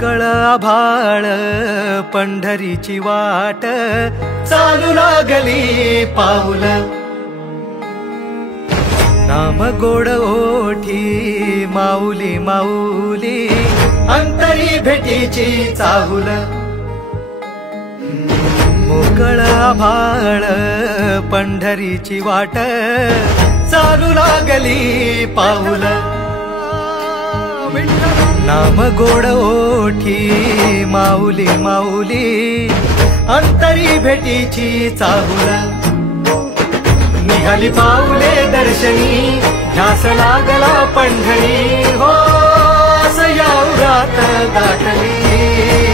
मोकळ आभाळ पंढरीची वाट चालू लागली पाऊल नाम गोड ओठी माऊली माऊली अंतरी भेटीची चाहुल मोकळ आभाळ पंढरीची वाट चालू लागली पाऊल नाम गोड ओठी माऊली माऊली अंतरी भेटीची चाहुल निघाली पाऊले दर्शनी ध्यास लागला पंढरी हो असं या उरात दाटली